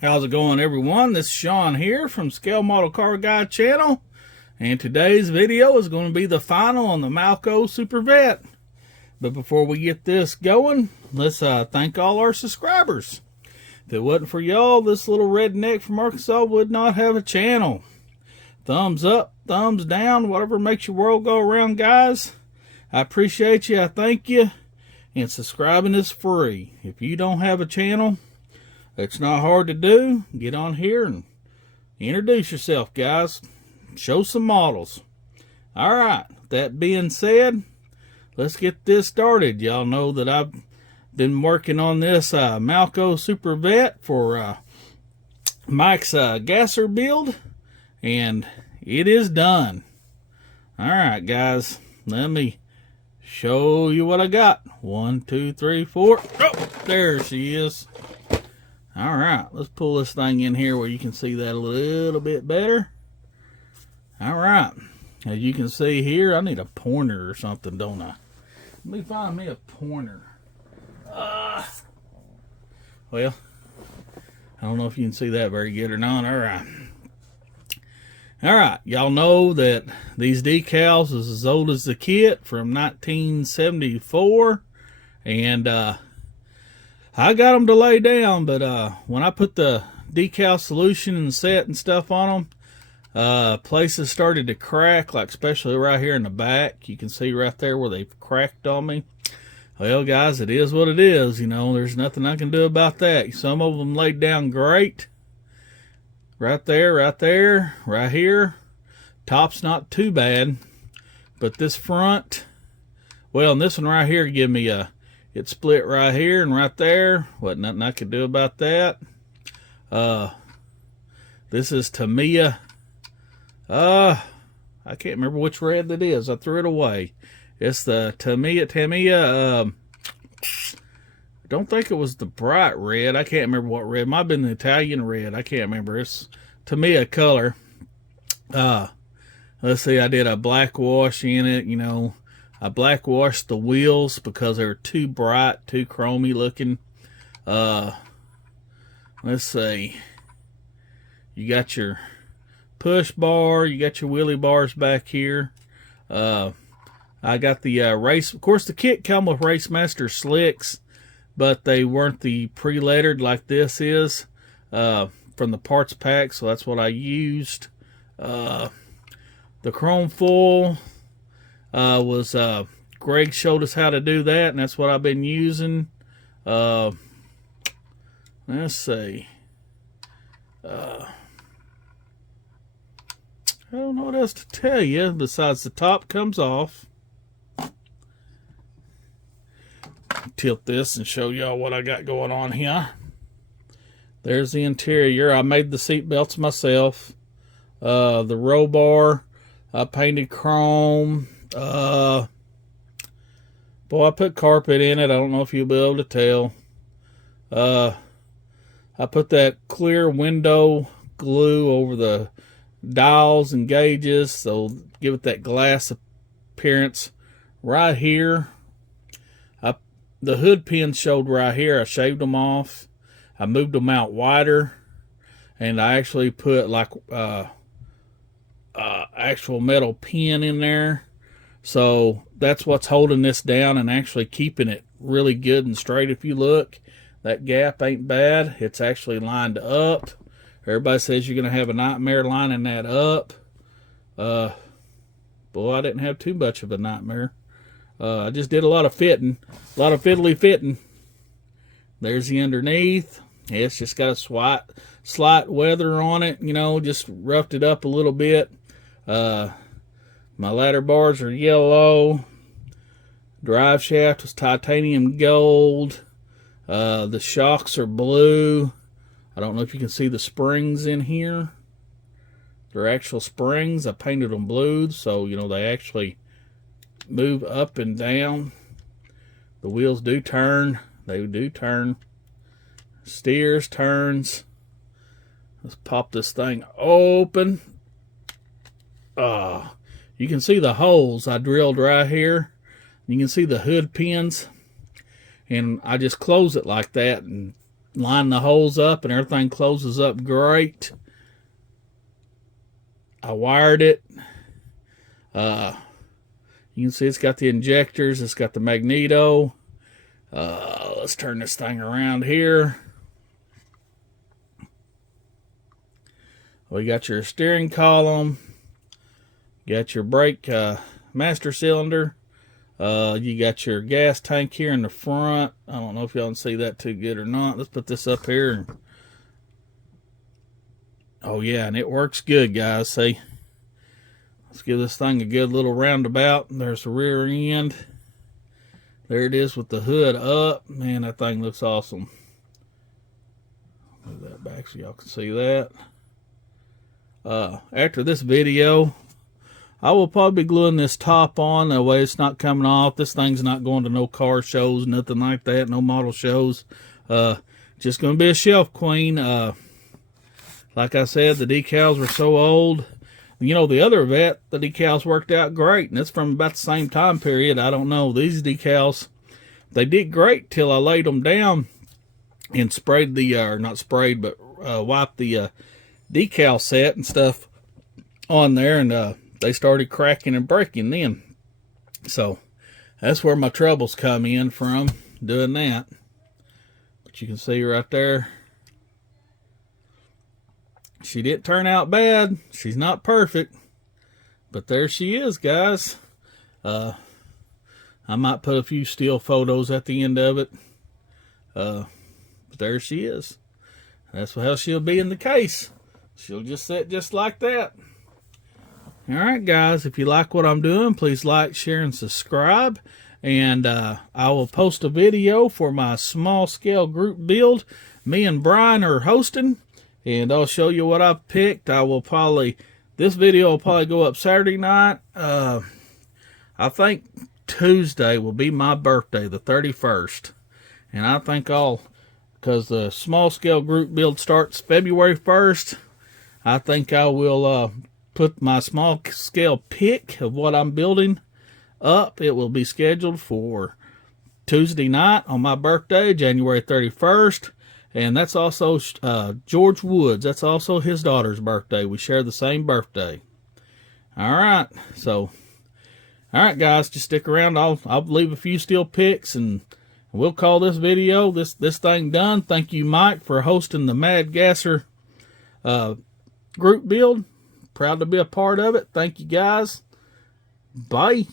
How's it going, everyone? This is Sean here from Scale Model Car Guy channel, and today's video is going to be the final on the Malco Supervett. But before we get this going, let's thank all our subscribers. If it wasn't for y'all, this little redneck from Arkansas would not have a channel. Thumbs up, thumbs down, whatever makes your world go around, guys. I appreciate you, I thank you, and subscribing is free. If you don't have a channel, it's not hard to do. Get on here and introduce yourself, guys. Show some models. Alright, that being said, let's get this started. Y'all know that I've been working on this Malco Supervett for Mike's gasser build, and it is done. Alright, guys, let me show you what I got. 1, 2, 3, 4. Oh, there she is. Alright, let's pull this thing in here where you can see that a little bit better. Alright, as you can see here, I need a pointer or something, don't I? Let me find me a pointer. Well, I don't know if you can see that very good or not. Alright, y'all know that these decals is as old as the kit, from 1974, and I got them to lay down, but when I put the decal solution and set and stuff on them, places started to crack, like especially right here in the back. You can see right there where they've cracked on me. Well, guys, it is what it is. You know, there's nothing I can do about that. Some of them laid down great. Right there, right here. Top's not too bad, but this front, well, and this one right here give me a, it split right here and right there. Wasn't nothing I could do about that. This is Tamiya. I can't remember which red that is. I threw it away. It's the Tamiya. I don't think it was the bright red. I can't remember what red. It might have been the Italian red. I can't remember. It's Tamiya color. Let's see. I did a black wash in it. You know, I black washed the wheels because they were too bright, too chromy looking. Let's see. You got your push bar. You got your wheelie bars back here. I got the race. Of course, the kit come with Racemaster slicks, but they weren't the pre-lettered like this is from the parts pack, so that's what I used. The chrome foil was Greg showed us how to do that, and that's what I've been using. Let's see. I don't know what else to tell you besides the top comes off. Tilt this and show y'all what I got going on here. There's the interior. I made the seat belts myself. The row bar, I painted chrome. Boy, I put carpet in it. I don't know if you'll be able to tell. I put that clear window glue over the dials and gauges, so give it that glass appearance. Right here, the hood pins showed right here. I shaved them off. I moved them out wider, and I actually put like actual metal pin in there. So that's what's holding this down and actually keeping it really good and straight. If you look, that gap ain't bad. It's actually lined up. Everybody says you're going to have a nightmare lining that up. Boy, I didn't have too much of a nightmare. I just did a lot of fitting. A lot of fiddly fitting. There's the underneath. It's just got a slight weather on it. You know, just roughed it up a little bit. My ladder bars are yellow. Drive shaft was titanium gold. The shocks are blue. I don't know if you can see the springs in here. They're actual springs. I painted them blue, so you know they actually move up and down. The wheels do turn. They do turn. Steers, turns. Let's pop this thing open. You can see the holes I drilled right here. You can see the hood pins. And I just close it like that and line the holes up and everything closes up great. I wired it. You can see it's got the injectors, it's got the magneto. Let's turn this thing around here. We got your steering column, got your brake master cylinder. You got your gas tank here in the front. I don't know if y'all can see that too good or not. Let's put this up here. Oh yeah, and it works good, guys. See, let's give this thing a good little roundabout. There's the rear end. There it is with the hood up. Man, that thing looks awesome. Move that back so y'all can see that. After this video, I will probably be gluing this top on. That way it's not coming off. This thing's not going to no car shows, nothing like that. No model shows. Just going to be a shelf queen. Like I said, the decals were so old. You know, the other Vette, the decals worked out great. And it's from about the same time period. I don't know. These decals, they did great till I laid them down and sprayed the, or not sprayed, but wiped the decal set and stuff on there, and they started cracking and breaking then. So that's where my troubles come in from doing that. But you can see right there, she didn't turn out bad. She's not perfect, but there she is, guys. I might put a few still photos at the end of it. But there she is. That's how she'll be in the case. She'll just sit just like that. Alright guys, if you like what I'm doing, please like, share, and subscribe. And I will post a video for my small scale group build. Me and Brian are hosting. And I'll show you what I've picked. This video will probably go up Saturday night. I think Tuesday will be my birthday, the 31st. And I think because the small scale group build starts February 1st, I think I will put my small scale pic of what I'm building up. It will be scheduled for Tuesday night on my birthday, January 31st. And that's also George Woods. That's also his daughter's birthday. We share the same birthday. Alright, alright guys, just stick around. I'll leave a few still pics and we'll call this video, this thing done. Thank you, Mike, for hosting the Mad Gasser group build. Proud to be a part of it. Thank you, guys. Bye.